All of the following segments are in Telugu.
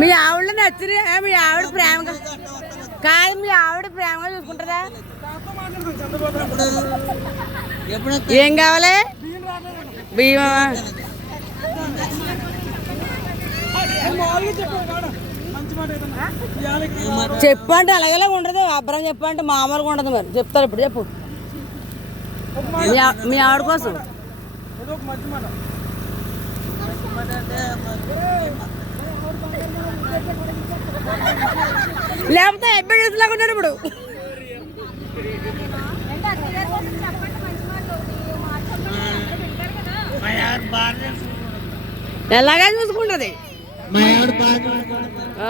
మీ ఆవిడ నచ్చిన మీ ఆవిడ ప్రేమగా కాదు, మీ ఆవిడ ప్రేమగా చూసుకుంటారా? ఏం కావాలి? బియ్యమా? చెప్పు అంటే అలాగేలా ఉండదు, అబ్బరం చెప్పు అంటే మామూలుగా ఉండదు. మరి చెప్తారు ఇప్పుడు, చెప్పు మీ ఆవిడ కోసం. లేకపోతే ఎప్పుడు లాగా ఉన్నారు ఇప్పుడు. ఎలాగా చూసుకుంటది?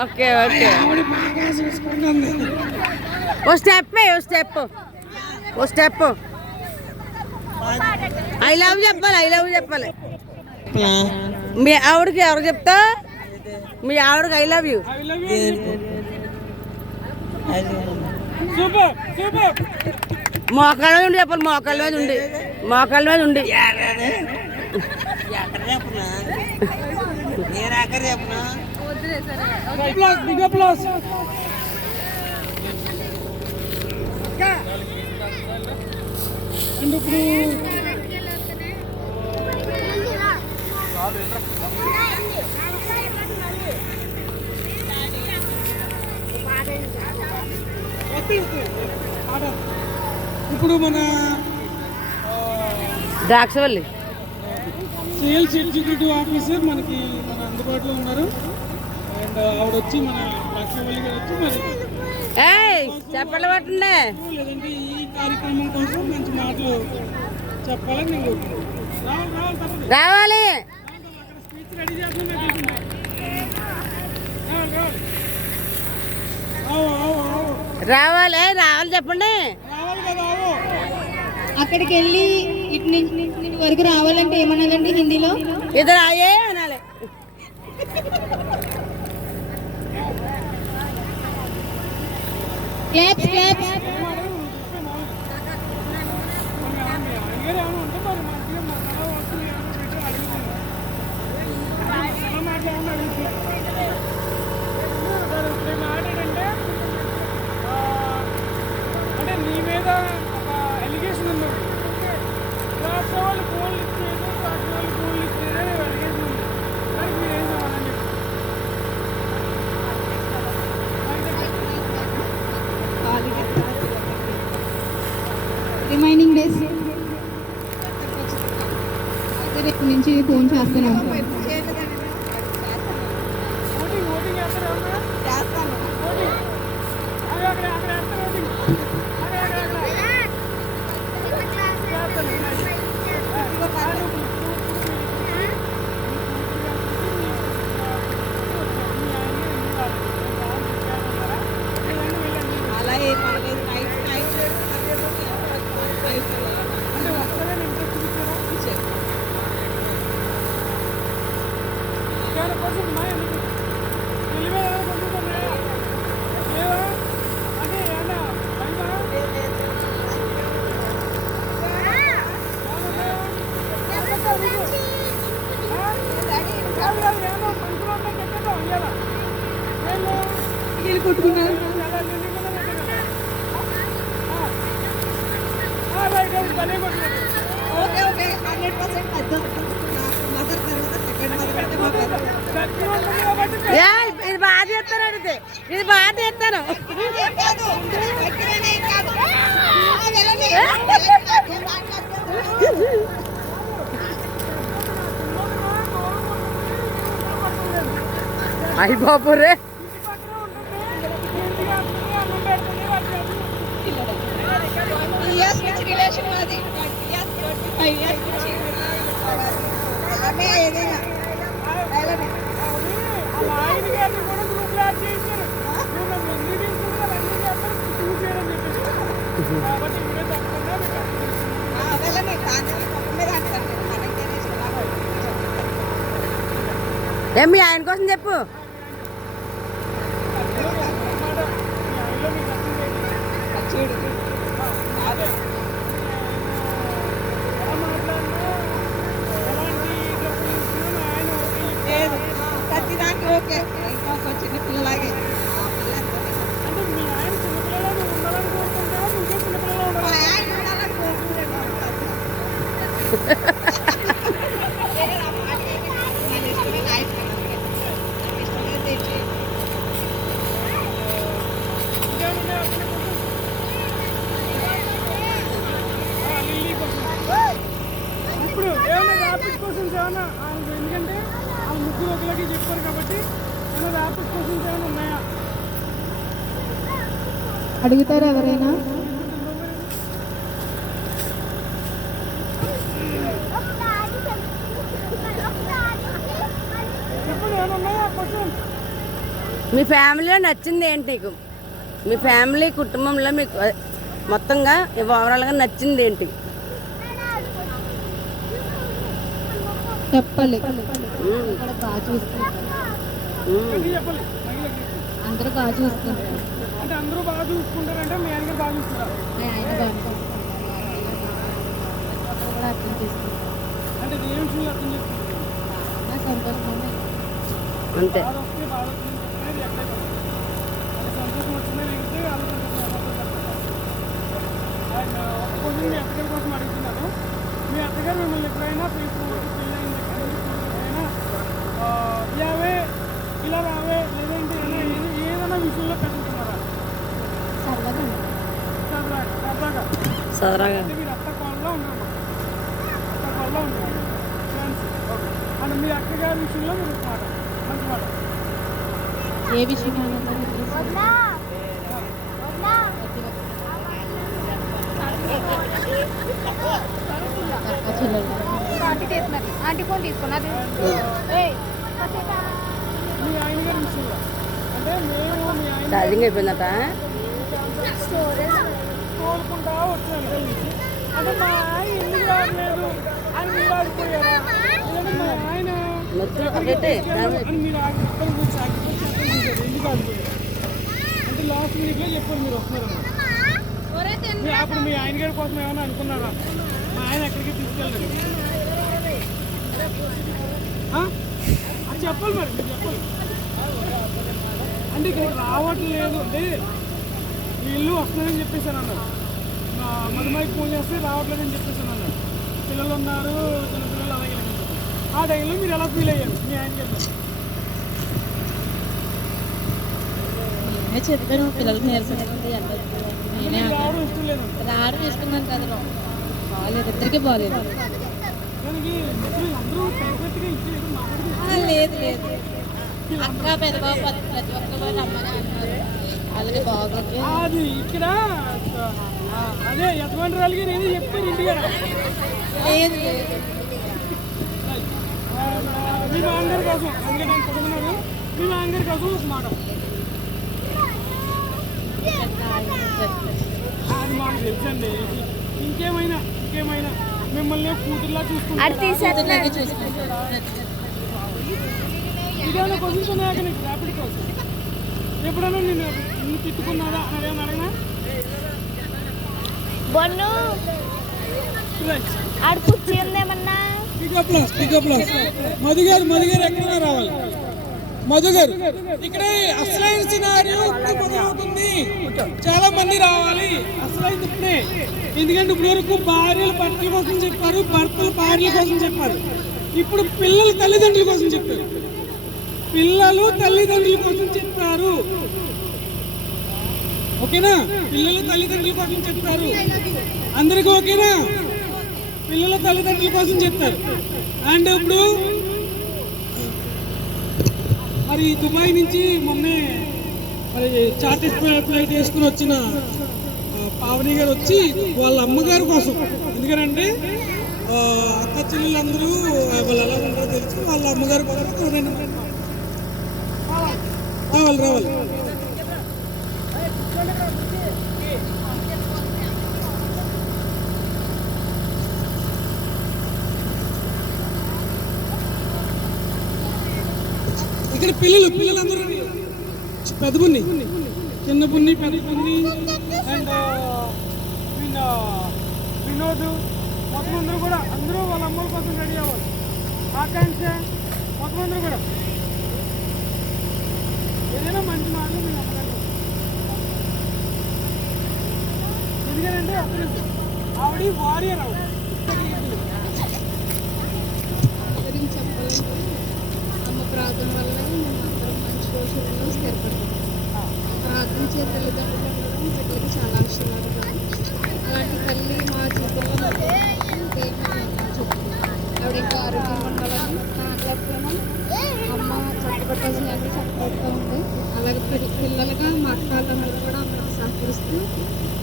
ఓకే ఓకే, ఓ స్టెప్ ఓ స్టెప్. ఐ లవ్ చెప్పాలి, ఐ లవ్ చెప్పాలి. మీ ఆవిడకి ఎవరు చెప్తా? మీ ఆవిడకి ఐ లవ్ యూ. మోకాళ్ళ మీద ఉండి చెప్పాలి, మోకాళ్ళ మీద ఉండి, మోకాళ్ళ మీద ఉండి. ఇప్పుడు మన ద్రాక్షవల్లి సేల్స్ ఎగ్జిక్యూటివ్ ఆఫీసర్ మనకి మన అందుబాటులో ఉన్నారు. అండ్ ఆవిడ వచ్చి మన ద్రాక్షవల్లి గారు వచ్చి మరి చెప్పండి పట్టండి, లేదంటే ఈ కార్యక్రమం కోసం మంచి మాటలు చెప్పాలని నేను రావాలి. స్పీచ్ రెడీ చేస్తున్నాను. రావాలి రావాలి చెప్పండి. రావాలి కదా. అక్కడికి వెళ్ళి ఇటు నుంచి వరకు రావాలంటే ఏమన్నాలండి హిందీలో? ఇద్దరు అయ్యే అనాలి. Claps claps. అంటే నీ మీద ఒక ఎలిగేషన్ ఉంది. వాళ్ళు ఫోన్లు ఇచ్చేది, వాళ్ళు ఫోన్లు ఇచ్చేది ఎలిగేషన్ ఉంది. దానికి మీరు ఏం సమాధానం రిమైనింగ్ డేస్ రేపు నుంచి ఫోన్ చేస్తూనే ఉంటాను. కొట్టుకున్నారు. ఇది బాగా చేస్తాను, అడిగితే ఇది బాగా చేస్తాను. అయ్యి బాబు రే, ఏమి ఆయన కోసం చెప్పు. ప్రతిదానికి ఓకే. చిన్నపిల్లలాగే అంటే మీ ఆయన చిన్నపిల్లలు ఉండాలని కోరుకుంటారా ఇంకే చిన్నపిల్లలు ఉండాలి ఇప్పుడు ఏమైనా ర్యాపిడ్ క్వశ్చన్స్ ఏమైనా ఎందుకంటే వాళ్ళు ముగ్గురు ఒకరికి చెప్పారు కాబట్టి ఏమైనా ర్యాపిడ్ క్వశ్చన్స్ ఏమైనా ఉన్నాయా? అడుగుతారా ఎవరైనా? ఇప్పుడు ఏమైనా ఉన్నాయా క్వశ్చన్స్? మీ ఫ్యామిలీలో నచ్చింది ఏంటి నీకు? మీ ఫ్యామిలీ కుటుంబంలో మీకు మొత్తంగా ఓవరాల్గా నచ్చింది ఏంటి? చెప్పాలి. ఇక్కడ బాగా చూసుకుంటారు, ఇది చెప్పాలి మహిళకి. అందరూ బాగా చూసుకుంటారు. అంటే అందరూ బాగా చూసుకుంటారంటే మీ ఆయన గారు బాగా చూస్తారా? ఆయన బాగా కూడా అర్థం చేసుకుంటారు. అంటే ఇది ఏం విషయంలో అర్థం చేసుకుంటారు? నా సంతోషంగా అంతే. బాధ వస్తే బాధ వచ్చిందని చెప్పలేదు ఎక్కడైతే అది సంతోషం వచ్చిందని అడిగితే వాళ్ళు ఆయన ఒక క్వశ్చన్ మీ అత్తగారి కోసం అడుగుతున్నాను. మీ అత్తగారు మిమ్మల్ని ఎప్పుడైనా పెళ్ళైన దగ్గర నుంచి ఎప్పుడైనా ఇలావే ఇలా రావే లేదంటే ఏదైనా విషయంలో కట్టుకుంటున్నారా? సరదాగా సదరాగా అంటే మీరు అత్త కాళ్ళలో ఉన్నారు, అత్త కాళ్ళలో ఉన్నారు ఫ్రెండ్స్. ఓకే. అంటే మీ అక్కగారి విషయంలో మీరు ఒక మాట మంచి మాట ఏ విషయం ఆంటీ ఫోన్ తీసుకున్నది మీ ఆయన గారి విషయంలో అంటే మేము మీ ఆయన ఛార్జింగ్ అయిపోయిందట. కోరుకుంటా వచ్చాను కలిసి అంటే మా ఆయన ఎందుకు రావట్లేదు అని మీరు ఆగిపోయారా? లేదంటే మా ఆయన అని మీరు ఆగిపోయి వచ్చి ఎందుకు ఆగిపోయారు అంటే లాస్ట్ మినిట్లో చెప్పారు మీరు వస్తున్నారని. అప్పుడు మీ ఆయన గారి కోసం ఏమైనా అనుకున్నారా? మా ఆయన ఎక్కడికి తీసుకెళ్ళండి అది చెప్పాలి మరి మీరు చెప్పాలి. అంటే ఇక్కడ రావట్లేదు అంటే వీళ్ళు వస్తున్నారని చెప్పేసాను అన్నారు. మా మధుమాయికి ఫోన్ చేస్తే రావట్లేదని చెప్పేసాను అన్నారు. పిల్లలు ఉన్నారు, చిన్నపిల్లలు అలాగే. ఆ టైంలో మీరు ఎలా ఫీల్ అయ్యారు మీ ఆయన గారు? నేనే చెప్పాను పిల్లలకి నేర్చుకుంది నేనే రావడం ఇష్టం లేదు రావడం ఇస్తున్నాను కదా, బాగాలేదు, ఇద్దరికి బాగాలేదు. దానికి అందరూ పర్ఫెక్ట్గా ఇచ్చేది మాట్లాడుతుంది. లేదు లేదు, అక్క పెద్దబాబు ప్రతి ఒక్కరు రమ్మని అన్నారు, అలాగే బాగోదు. అది ఇక్కడ అదే యజమాని రాలిగా నేను చెప్పాను ఇంటికాడ. లేదు లేదు, మీ నాన్నగారి కోసం అందుకే నేను కొడుకున్నాను. మీ నాన్నగారి కోసం ఒక మాట అది మాకు తెలుసండి. ఇంకేమైనా మిమ్మల్ని కూతురులా చూసుకుంటారు. ఇదేమైనా క్వశ్చన్స్ ఉన్నాయా నీకు ర్యాపిడ్ కోసం? ఎప్పుడైనా నేను తిట్టుకున్నారా అని ఏమైనా అడిగినా? బొన్ను ఆడు కుర్చీ ఉందేమన్నా పికప్ లాస్ మధు గారు ఎక్కడైనా రావాలి. మధు గారు ఇక్కడ అసలైన సినారియో ఇప్పుడు మొదలవుతుంది. చాలా మంది రావాలి అసలైన ఇప్పుడే. ఎందుకంటే ఇప్పుడు వరకు భార్యలు భర్తల కోసం చెప్పారు, భర్తలు భార్యల కోసం చెప్పారు. ఇప్పుడు పిల్లలు తల్లిదండ్రుల కోసం చెప్పారు. ఓకేనా? పిల్లలు తల్లిదండ్రుల కోసం చెప్తారు. అందరికీ ఓకేనా? పిల్లల తల్లిదండ్రుల కోసం చెప్తారు. అండ్ ఇప్పుడు మరి దుబాయ్ నుంచి మొన్నే మరి చార్టెడ్ ఫ్లైట్ వేసుకుని వచ్చిన పావని గారు వచ్చి వాళ్ళ అమ్మగారి కోసం, ఎందుకంటే అక్క చెల్లెళ్ళందరూ వాళ్ళు ఎలా ఉంటారో తెలిసి వాళ్ళ అమ్మగారి కోసం రావాలి. ఇక్కడ పిల్లలందరూ పెద్ద బున్ని, చిన్న బున్ని, పెద్ద బున్ని అండ్ వినోద్ మొత్తం అందరూ వాళ్ళ అమ్మల కోసం రెడీ అవ్వాలి. ఆకాంక్ష మొత్తం అందరూ కూడా ఏదైనా మంచి మాటలు మీరు అమ్మగారు ఎందుకంటే ఆవిడ వారియర్ ఆవిడ గురించి చెప్పాలంటే అమ్మ ప్రార్థన వల్ల మేము అందరం మంచి రోజులలో స్థిరపడతాం. ప్రార్థన చేసే తల్లిదండ్రులు ఉండడం బిడ్డలకి చాలా ఆశీర్వాదం. అలాంటి తల్లి మా జీవితంలో ఆవిడ ఇంకా ఆరోగ్యంగా ఉండాలని ఆకలిస్తున్నాం. అమ్మ చట్టబట్టాల్సిన చట్టబడుతూ ఉంది. అలాగే పిల్లలుగా మా అక్కలందరూ కూడా అమ్మకి సహకరిస్తూ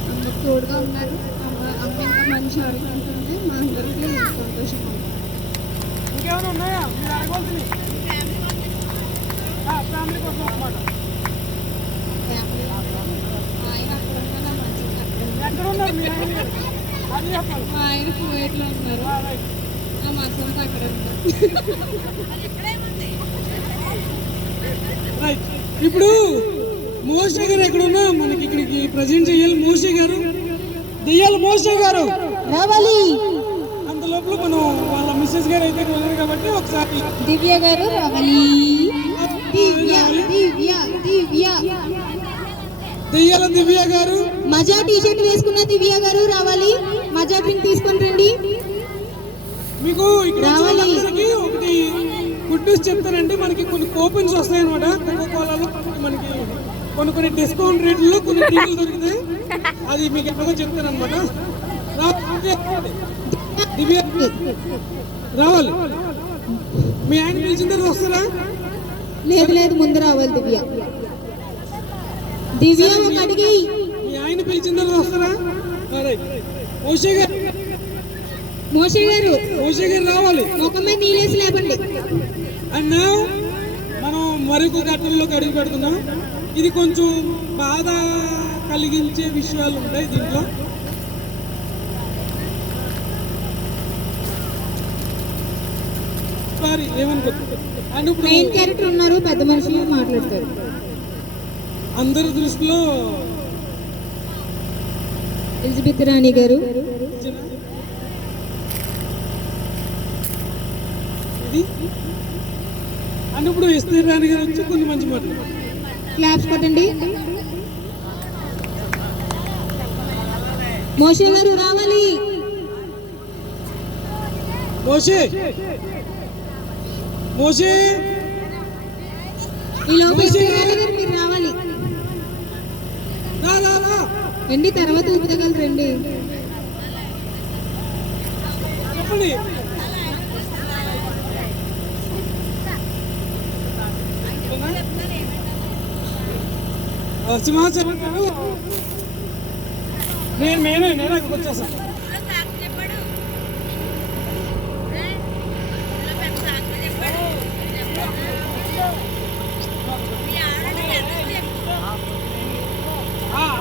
అమ్మకి తోడుగా ఉన్నారు. అమ్మ ఇంకా మంచి ఆరోగ్యం ఉంటుంది. మా అందరికీ సంతోషంగా ఉంది. ఇంకేమైనా ఉన్నాయా మీరు అడగవలసినవి? ఫ్యామిలీ కోసం అన్నమాట. ఆయన అక్కడ ఉన్నా మంచిగా ఎక్కడ ఉన్నారు మీ ఆయన గారు? అది చెప్పాలి. మా ఆయన కువైట్లో ఉన్నారు. మా సొంత అక్కడ ఉన్నారు. రైట్. ఇప్పుడు మోషే గారు ఎక్కడ ఉన్నా మనకి ఇక్కడికి ప్రజెంట్ చేయాలి. మోషే గారు దెయ్యాలి. మోషే గారు రావాలి. అంత లోపల మనం వాళ్ళ మిస్సెస్ గారు అయితే ఉన్నారు కాబట్టి ఒకసారి దివ్య గారు రావాలి. దివ్య దివ్య దివ్య దెయ్యాల దివ్య గారు మజా టీషర్ట్ వేసుకున్న దివ్య గారు రావాలి. మజా డ్రింక్ తీసుకొని రండి. మీకు ఇక్కడ వాళ్ళందరికీ ఒకటి గుడ్ న్యూస్ చెప్తానండి. మనకి కొన్ని కూపన్స్ వస్తాయి అనమాట. కోకోకోలాలో మనకి కొన్ని డిస్కౌంట్ రేట్లలో కొన్ని టీలు దొరుకుతాయి. అది మీకు ఎక్కడో చెప్తాను అనమాట. దివ్య రావాలి. మీ ఆయన పిలిచిన తర్వాత వస్తారా? లేదు లేదు, ముందు రావాలి. దివ్య దివ్య ఒక అడిగి. మీ ఆయన పిలిచిన తర్వాత వస్తారా? మోషే గారు మోషే గారు మోషే గారు రావాలి. ముఖం మీద నీళ్ళేసి లేపండి. అండ్ మనం మరొక ఘటనలోకి అడుగు పెడుతున్నాం. ఇది కొంచెం బాధ కలిగించే విషయాలు ఉంటాయి దీంట్లో. సారీ ఏమనుకోవచ్చు. అండ్ ఇప్పుడు మెయిన్ క్యారెక్టర్ ఉన్నారు, పెద్ద మనుషులు మాట్లాడతారు. అందరి దృష్టిలో ఎలిజబెత్ రాణి గారు ఇది. అండ్ ఇప్పుడు ఎస్తేర్ రాణి గారు వచ్చి కొన్ని మంచి మాటలు. క్లాప్స్ కొట్టండి. మోషే గారు రావాలి. మోషే మోషే ఈ లోపల మీరు రావాలి. రా రా రా రండి, తర్వాత ఊపుతగలరు రండి. చెప్పండి. సింహాచలం గారు నేను అక్కడికి వచ్చేసాను.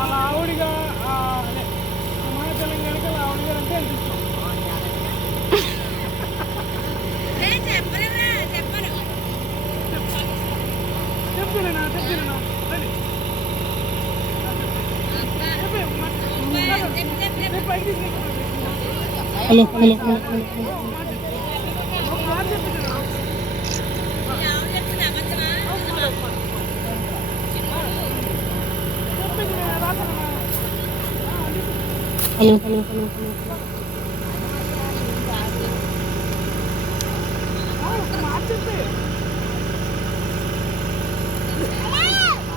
అలా ఆవిడిగా అదే సింహాచలం గారికి అలా ఆవిడ గారు అంటే అనిపిస్తుంది. చెప్తున్నా హలో హలో హలో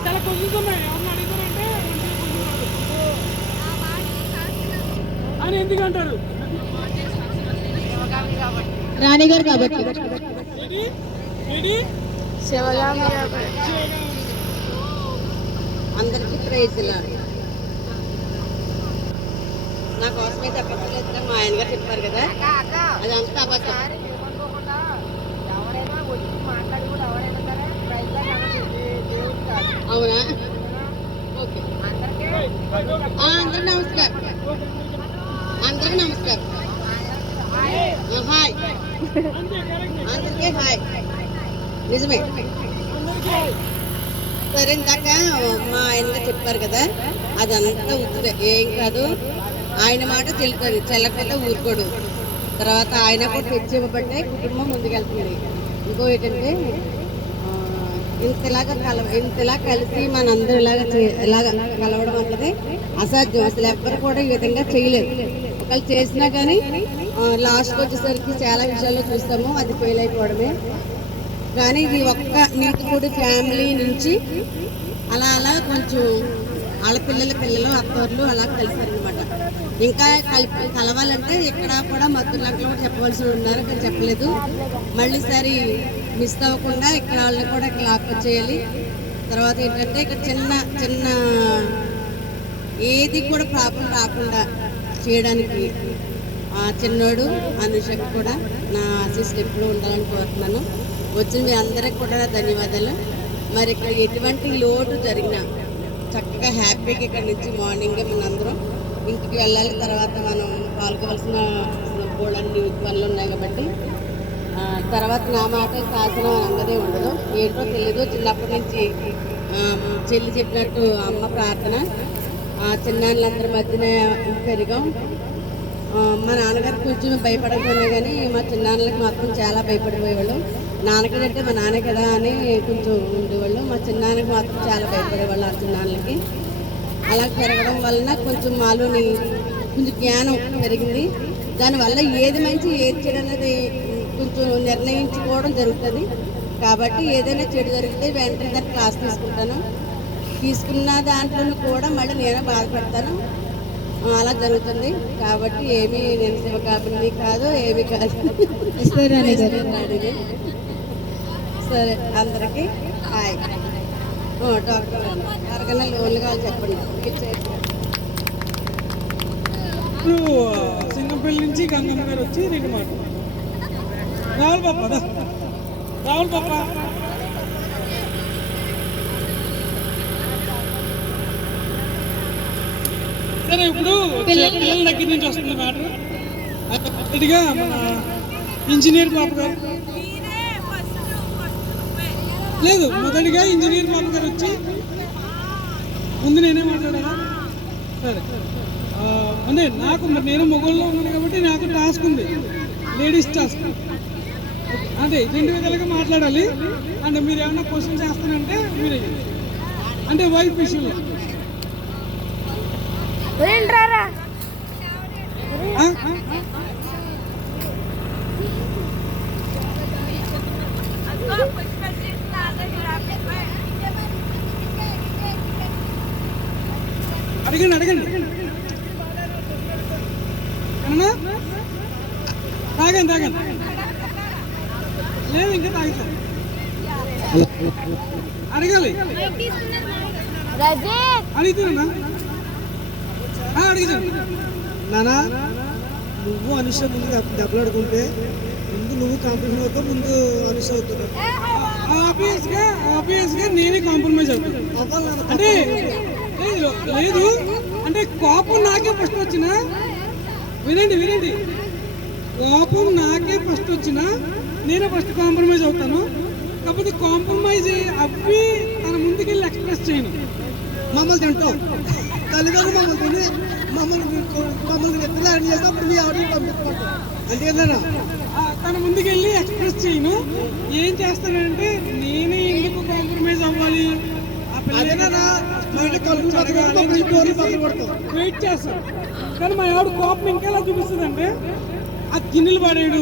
చాలా కొంచెం ఏమన్నా అడుగుతారంటే అని ఎందుకంటారు? రాణి గారు కాబట్టి అందరికీ ప్రైజ్లాడు. నా కోసమే చెప్పలేదు, మా ఆయన గారు చెప్పారు కదా, అదంతా అబద్ధం. అవునా? ఓకే. అందరికి నమస్కారం. అందరికి నమస్కారం. హాయ్. అందరికీ హాయ్. నిజమే. సరే, ఇందాక మా ఆయన చెప్పారు కదా, అదంతా ఉత్తుదే, ఏం కాదు. ఆయన మాట చెల్లుతుంది, చెల్లకపోతే ఊరుకోడు. తర్వాత ఆయన కూడా తెచ్చి ఇవ్వబట్టే కుటుంబం ముందుకెళ్తుంది. ఇంకో ఏంటంటే ఇంతలా కలిసి మనందరూ ఇలాగ కలవడం అన్నది అసాధ్యం. అసలు ఎవ్వరు కూడా ఈ విధంగా చేయలేదు. ఒకళ్ళు చేసినా కానీ లాస్ట్కి వచ్చేసరికి చాలా విషయాల్లో చూస్తాము అది ఫెయిల్ అయిపోవడమే. కానీ ఇది ఒక్క నీటిపూడి ఫ్యామిలీ నుంచి అలా కొంచెం వాళ్ళ పిల్లలు అత్తవాళ్ళు అలా కలిసారనమాట. ఇంకా కలవాలంటే ఇక్కడ కూడా మధురంలో కూడా చెప్పవలసి ఉన్నారు కానీ చెప్పలేదు. మళ్ళీసారి మిస్ అవ్వకుండా ఇక్కడ వాళ్ళని కూడా క్లాప్ చేయాలి. తర్వాత ఏంటంటే ఇక్కడ చిన్న ఏది కూడా ప్రాబ్లం రాకుండా చేయడానికి చిన్నోడు అనుషకు కూడా నా ఆశీస్సులు ఎప్పుడు ఉండాలని కోరుతున్నాను. వచ్చిన మీ అందరికి కూడా ధన్యవాదాలు. మరి ఇక్కడ ఎటువంటి లోటు జరిగినా చక్కగా హ్యాపీగా ఇక్కడ నుంచి మార్నింగే మనందరం ఇంటికి వెళ్ళాలి. తర్వాత మనం పాల్గొవలసిన బోళ్ళన్ని పనులు ఉన్నాయి కాబట్టి తర్వాత నా మాట శాసనం అన్నదే ఉండదు. ఏంటో తెలీదు. చిన్నప్పటి నుంచి చెల్లి చెప్పినట్టు అమ్మ ప్రార్థన చిన్నాళ్ళందరి మధ్యన పెరిగాం. మా నాన్నగారు కొంచెం భయపడకపోయినా కానీ మా చిన్నాన్నలకి మాత్రం చాలా భయపడిపోయేవాళ్ళు. నాన్నగారంటే మా నాన్న కదా అని కొంచెం ఉండేవాళ్ళు. మా చిన్నాన్నకి మాత్రం చాలా భయపడేవాళ్ళు. ఆ చిన్నాన్నలకి అలా పెరగడం వలన కొంచెం మాలోని కొంచెం జ్ఞానం పెరిగింది. దానివల్ల ఏది మంచి ఏది చెడు అనేది కొంచెం నిర్ణయించుకోవడం జరుగుతుంది. కాబట్టి ఏదైనా చెడు జరిగితే వెంటనే దాన్ని క్లాస్ తీసుకున్న దాంట్లోనూ కూడా మళ్ళీ నేను బాధపడతాను. అలా జరుగుతుంది. కాబట్టి ఏమీ నేను శివకాపిని కాదు, ఏమీ కాదు. సరే అందరికీ హాయ్. డాక్టర్ ఎవరికైనా లోన్లు కావాలి చెప్పండి. ఇప్పుడు సింగంపల్లి నుంచి గంగమ్మ గారు వచ్చి 2 మాటలు. రావుల పాప సరే ఇప్పుడు పిల్లల దగ్గర నుంచి వస్తుంది మ్యాటర్. మొదటిగా మన ఇంజనీర్ పాప గారు లేదు మొదటిగా ఇంజనీర్ పాప గారు వచ్చి ముందు నేనే మాట్లాడాలా? సరే అంటే నేను మొగోళ్ళలో ఉన్నాను కాబట్టి నాకు టాస్క్ ఉంది, లేడీస్ టాస్క్. అంటే 2 విధాలుగా మాట్లాడాలి. అంటే మీరు ఏమన్నా క్వశ్చన్ చేస్తానంటే మీరే అంటే వైఫ్ విషయంలో అడగండి తాగండి లేదు ఇంకా తాగుతాను అడగాలి అడుగుతున్నా అడిగాను నానా నువ్వు అనుష ముందు దెబ్బలాడుకుంటే ముందు నువ్వు కాంప్రమైజ్ అవుతావు, ముందు అనుష అవుతున్నావు. ఆబ్వియస్గా నేనే కాంప్రమైజ్ అవుతాను. అంటే లేదు అంటే కోపం నాకే ఫస్ట్ వచ్చినా వినండి కోపం నాకే ఫస్ట్ వచ్చినా నేనే ఫస్ట్ కాంప్రమైజ్ అవుతాను. కాకపోతే కాంప్రమైజ్ అవి తన ముందుకెళ్ళి ఎక్స్ప్రెస్ చేయను. మమ్మల్ని తింటావు తల్లిదండ్రులు మమ్మల్ని ఎత్తులు యాడ్ చేసినప్పుడు మీ ఆవిడని పంపించుకుంటాం అంతేనా. తన ముందుకెళ్ళి ఎక్స్ప్రెస్ చేయను. ఏం చేస్తానంటే నేనే ఎందుకు కాంప్రమైజ్ అవ్వాలి, వెయిట్ చేస్తాను. కానీ మా ఆవిడ కోపం ఇంకెలా చూపిస్తుందంటే ఆ గిన్నెలు పడేయడు,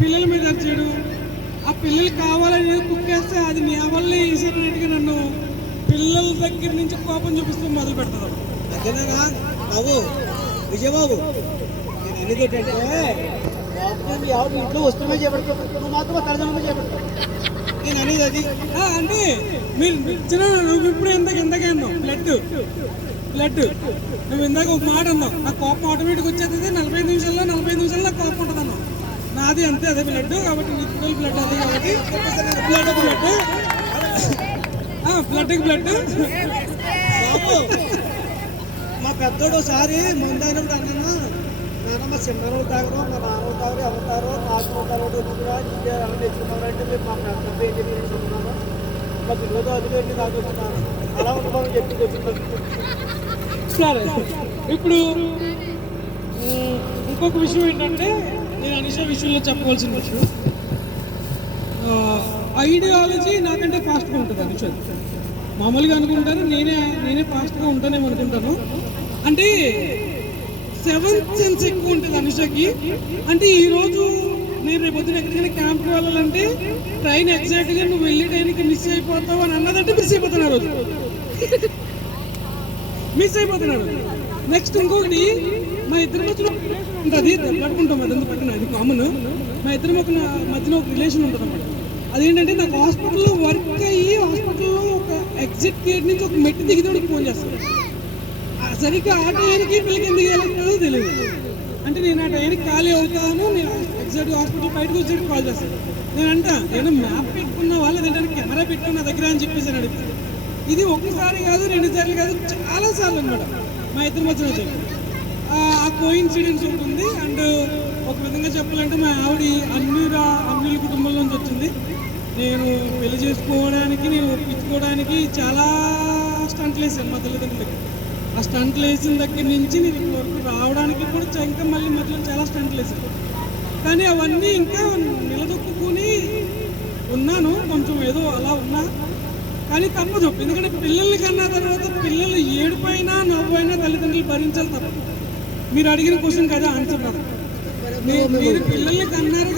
పిల్లల మీద అరిచాడు, ఆ పిల్లలు కావాలని కుక్కేస్తే అది నీ వల్లే వేసేటట్టుగా నన్ను పిల్లల దగ్గర నుంచి కోపం చూపిస్తూ మొదలు పెడతాను. అదేనా బాబు విజయబాబు, నేను అనేది ఏంటంటే ఆవిడ ఇంట్లో వస్తువుమే చేపడుతున్నావు, మాత్రం తల్లిదండ్రులు చేపడతావు. నేను అనేది అది అంటే మీరు ఇచ్చిన నువ్వు ఇప్పుడు ఇందాక అన్నావు బ్లడ్ నువ్వు ఇందాక ఒక మాట అన్నావు, నాకు కోపం ఆటోమేటిక్ వచ్చేది 45 నిమిషాల్లో నాకు కోపం ఉంటుంది అన్నావు. నాది అంతే అదే బ్లడ్ కాబట్టి నీకు బ్లడ్ అదే కాబట్టి బ్లడ్ మా పెద్దోడు ఒకసారి ముందు అయినప్పుడు అన్నాను, నాన్న మా చిన్నరోజు తాగరు, మా నాన్న తాగరు, ఎవరు తాగరు, నాకు తాగరు తెచ్చుకున్నారంటే మీరు మా పెద్ద ఏంటి తీసుకున్నాను, మా పిల్లలతో అది ఏంటి తాగుతున్నాను, అలా ఉండమని చెప్పి సరే. ఇప్పుడు ఇంకొక విషయం ఏంటంటే నేను అనిష విషయంలో చెప్పవలసిన విషయం, ఐడియాలజీ నాకంటే ఫాస్ట్గా ఉంటుంది అనుష. మామూలుగా అనుకుంటారు నేనే ఫాస్ట్గా ఉంటానేమో అనుకుంటాను. అంటే సెవెంత్ సెన్స్ ఎక్కువ ఉంటుంది అనుషకి. అంటే ఈరోజు నేను రేపు పొద్దున ఎక్కడికైనా క్యాంప్కి వెళ్ళాలంటే ట్రైన్ ఎగ్జాక్ట్గా నువ్వు వెళ్ళే టైంకి మిస్ అయిపోతావు అని అన్నదంటే మిస్ అయిపోతున్నారు రోజు, మిస్ అయిపోతున్నారు. నెక్స్ట్ ఇంకొకటి, మా ఇద్దరి మధ్యన ఉంటుంది, పట్టుకుంటాం అదంతా పక్కన, అది కామన్. మా ఇద్దరి మధ్యన ఒక రిలేషన్ ఉంటుంది అన్నమాట. అదేంటంటే నాకు హాస్పిటల్లో వర్క్ అయ్యి హాస్పిటల్లో ఒక ఎగ్జిట్ గేట్ నుంచి ఒక మెట్టు దిగితే ఫోన్ చేస్తాను. సరిగ్గా ఆ టైంకి పిల్లకి ఎందుకు వెళ్ళాలో తెలియదు. అంటే నేను ఆ టైంకి ఖాళీ అవుతాను, నేను ఎగ్జాక్ట్ హాస్పిటల్ బయటకు వచ్చి కాల్ చేస్తాను. నేను అంటా ఏదో మ్యాప్ పెట్టుకున్న వాళ్ళు ఏంటంటే కెమెరా పెట్టాను నా దగ్గర అని చెప్పేసి అడుగుతాను. ఇది ఒకసారి కాదు, 2 సార్లు కాదు, చాలా సార్లు అనమాట మా ఇద్దరి మధ్యన వచ్చాయి. ఆ కోఇన్సిడెన్స్ ఉంటుంది. అండ్ ఒక విధంగా చెప్పాలంటే మా ఆవిడ అన్యుల కుటుంబం నుంచి వచ్చింది. నేను పెళ్లి చేసుకోవడానికి, నేను ఒప్పించుకోవడానికి చాలా స్టంట్లు వేసాను మా తల్లిదండ్రులకి. ఆ స్టంట్లు వేసిన దగ్గర నుంచి నేను ఇక్కడ వరకు రావడానికి కూడా ఇంకా మళ్ళీ మధ్యలో చాలా స్టంట్లు వేసాను. కానీ అవన్నీ ఇంకా నిలదొక్కుని ఉన్నాను, కొంచెం ఏదో అలా ఉన్నా. కానీ తప్పదు, ఎందుకంటే పిల్లల్ని కన్నా తర్వాత పిల్లలు ఏడుపైనా నవ్వైనా తల్లిదండ్రులు భరించాలి తప్పదు. మీరు అడిగిన క్వశ్చన్ కదా ఆన్సర్ కదా. మీరు పిల్లల్ని కన్నారు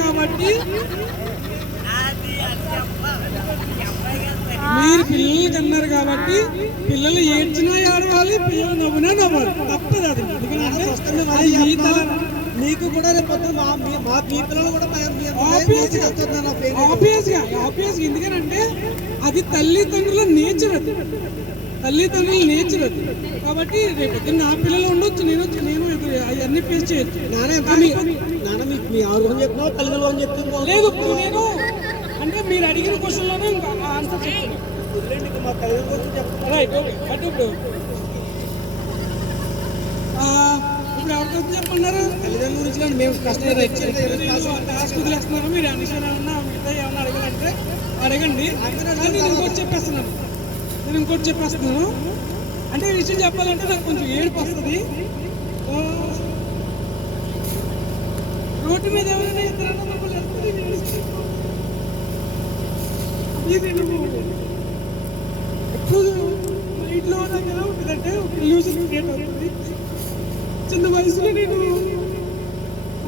కాబట్టి పిల్లలు ఏడ్చినా ఏడవాలి, పిల్లలు నవ్వునా నవ్వాలి, తప్పదు అది. ఎందుకంటే మీకు కూడా రేపు మా పిల్లలు కూడా ఆబ్వియస్గా ఎందుకంటే అది తల్లిదండ్రుల నేచర్, తల్లిదండ్రుల నేచర్ అది. కాబట్టి రేపు నా పిల్లలు ఉండొచ్చు, నేను అవన్నీ ఫేస్ చేయొచ్చు. మీ ఆరోగ్యం చెప్తున్నా తల్లిదండ్రులు అని చెప్తున్నా లేదు. ఇప్పుడు నేను అంటే మీరు అడిగిన క్వశ్చన్లోనే ఇంకా ఆన్సర్ చెప్తాను. మా తల్లిదండ్రులు చెప్తున్నా రైట్, ఓకే. బట్ ఇప్పుడు ఎవరికొచ్చి చెప్పన్నారు తల్లిదండ్రుల గురించి మేము టాస్క్ వదిలేస్తున్నారు. మీరు అనుసరణ ఏమన్నా మిగతా ఏమన్నా అడగాలంటే అడగండి. నేను ఇంకోటి చెప్పేస్తున్నాను. అంటే ఈ విషయం చెప్పాలంటే నాకు కొంచెం ఏడుపు వస్తుంది. రోడ్డు మీద ఎవరైనా ఎప్పుడు మైండ్లో నాకు ఎలా ఉంటుందంటే ఒక ఇల్యూషన్ క్రియేట్ అవుతుంది. చిన్న వయసులో నేను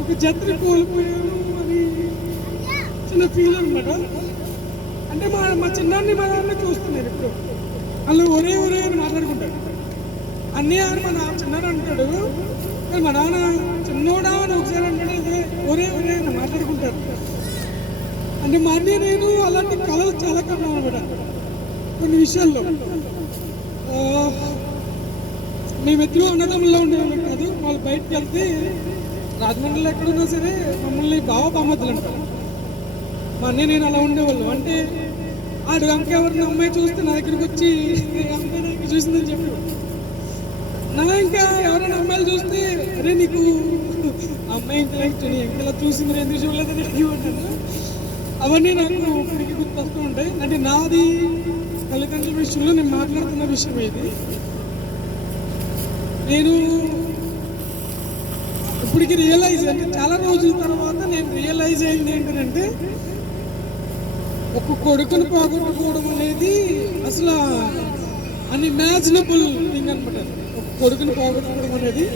ఒక జతని కోల్పోయాను అని చిన్న ఫీల్ అనమాట. అంటే మా చిన్నాన్ని మా నాన్న చూస్తున్నాను ఇప్పుడు. వాళ్ళు ఒరే అని మాట్లాడుకుంటాడు. అన్నీ అని మా చిన్నాడు అంటాడు, కానీ మా నాన్న చిన్నోడా అని ఒకసారి అంటాడు, ఒరే అని మాట్లాడుకుంటారు. అంటే మా అన్నీ నేను అలాంటి కళలు చాలా కన్నా అనమాట కొన్ని విషయాల్లో. మేమిద్దరూ అన్నదమ్ముల్లో ఉండేవాళ్ళం కాదు. వాళ్ళు బయటకు వెళ్తే రాజమండ్రిలో ఎక్కడున్నా సరే మమ్మల్ని బామద్దులు అంటారు. మా అన్నీ నేను అలా ఉండేవాళ్ళు. అంటే ఆడు ఇంకెవరిని అమ్మాయి చూస్తే నా దగ్గరికి వచ్చి అమ్మాయి నాకు చూసిందని చెప్పి, నా ఇంకా ఎవరైనా అమ్మాయిలు చూస్తే అరే నీకు అమ్మాయి ఇంకెలా చూసింది ఎందుకు చూడలేదని అడిగిపోతాను. అవన్నీ నాకు ఇప్పటికీ గుర్తొస్తూ ఉంటాయి. అంటే నాది తల్లిదండ్రుల విషయంలో నేను మాట్లాడుతున్న విషయం ఇది. నేను ఇప్పటికి రియలైజ్, అంటే చాలా రోజుల తర్వాత నేను రియలైజ్ అయింది ఏంటంటే, ఒక కొడుకును పోగొట్టుకోవడం అనేది అసలు అన్ఇమాజినబుల్ థింగ్ అనమాట. ఒక కొడుకుని పోగొట్టుకోవడం అనేది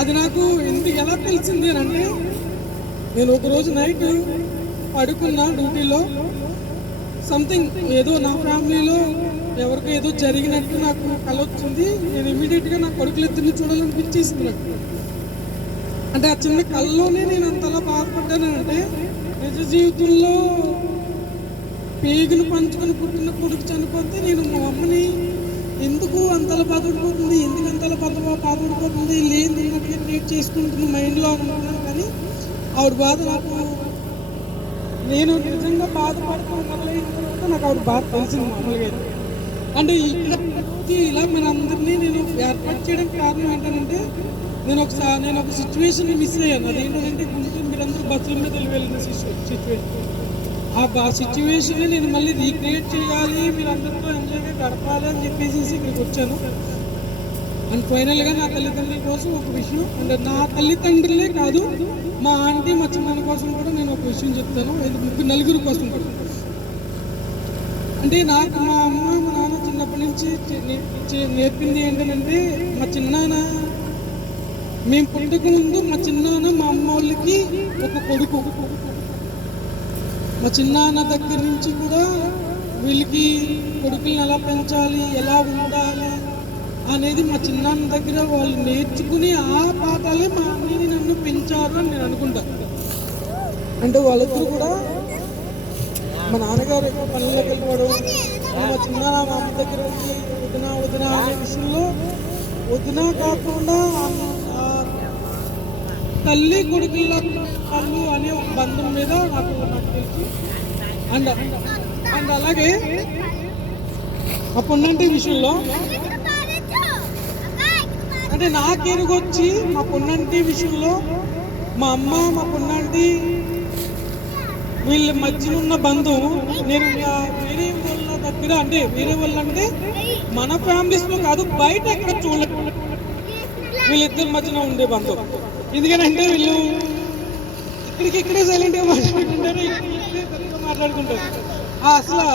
అది నాకు ఎందుకు ఎలా తెలిసింది అని అంటే, నేను ఒకరోజు నైట్ పడుకున్నా డ్యూటీలో, సంథింగ్ ఏదో నా ఫ్యామిలీలో ఎవరికి ఏదో జరిగినట్టు నాకు కల వచ్చింది. నేను ఇమీడియట్గా నా కొడుకులు ఇద్దరిని చూడాలనిపించేసింది నాకు. అంటే ఆ చిన్న కళ్ళలోనే నేను అంతలా బాధపడ్డానంటే, నిజ జీవితంలో పేగును పంచుకొని పుట్టిన కొడుకు చనిపోతే నేను మా అమ్మని ఎందుకు అంతలా బాధపడిపోతుంది, ఎందుకు అంతలా బాధపడిపోతుంది, లేని క్రియేట్ చేసుకుంటున్న మైండ్లో అనుకున్నాను. కానీ ఆవిడ బాధ నాకు, నేను నిజంగా బాధపడుతూ మొదలైన తర్వాత నాకు ఆవిడ బాధ తెలిసింది మామూలుగా. అంటే ఇక్కడ ఇలా మన అందరినీ నేను ఏర్పాటు చేయడానికి కారణం ఏంటంటే, నేను ఒక సిచ్యువేషన్ మిస్ అయ్యాను. అదేంటంటే మీరందరూ బస్సుల మీద వెళ్ళిన సిచ్యువేషన్. ఆ సిచ్యువేషన్ నేను మళ్ళీ రీక్రియేట్ చేయాలి, మీరు అందరితో ఎంజాయ్గా గడపాలి అని చెప్పేసి ఇక్కడికి వచ్చాను. అండ్ ఫైనల్గా నా తల్లిదండ్రుల కోసం ఒక విషయం, అంటే నా తల్లిదండ్రులే కాదు, మా ఆంటీ మా చిన్న కోసం కూడా నేను ఒక విషయం చెప్తాను. నలుగురు కోసం కూడా అంటే నాకు మా అమ్మ మా నాన్న చిన్నప్పటి నుంచి నేర్పింది ఏంటంటే, మా చిన్నాన్న మేము పుట్టక ముందు మా చిన్నాన్న మా అమ్మ వాళ్ళకి ఒక కొడుకు. మా చిన్నాన్న దగ్గర నుంచి కూడా వీళ్ళకి కొడుకుల్ని ఎలా పెంచాలి, ఎలా ఉండాలి అనేది మా చిన్నాన్న దగ్గర వాళ్ళు నేర్చుకుని ఆ పాఠాలే మా అమ్మని నన్ను పెంచారు అని నేను అనుకుంటా. అంటే వాళ్ళిద్దరు కూడా మా నాన్నగారు ఎక్కువ పనులకు వెళ్ళిపోవడం, మా చిన్నాన్న మా అమ్మ దగ్గర ఉండి వదిన వదిన అనే విషయంలో వదిన కాకుండా తల్లి కొడుకుల వాళ్ళు అనే ఒక బంధం మీద నాకు తెలుసు. అండ్ అలాగే ఆ పొన్నంటి విషయంలో అంటే నాకెరుగొచ్చి మా పొన్నంటి విషయంలో మా అమ్మ మా పొన్నంటి వీళ్ళ మధ్యన ఉన్న బంధం నేను వేరే వాళ్ళ దగ్గర అంటే వేరే వాళ్ళంటే మన ఫ్యామిలీస్లో కాదు, బయట ఎక్కడ చూడలేదు వీళ్ళిద్దరి మధ్యన ఉండే బంధం. ఎందుకంటే వీళ్ళు ఇక్కడికిక్కడే సైలెంట్గా మాట్లాడుకుంటారు, మాట్లాడుకుంటారు. అసలు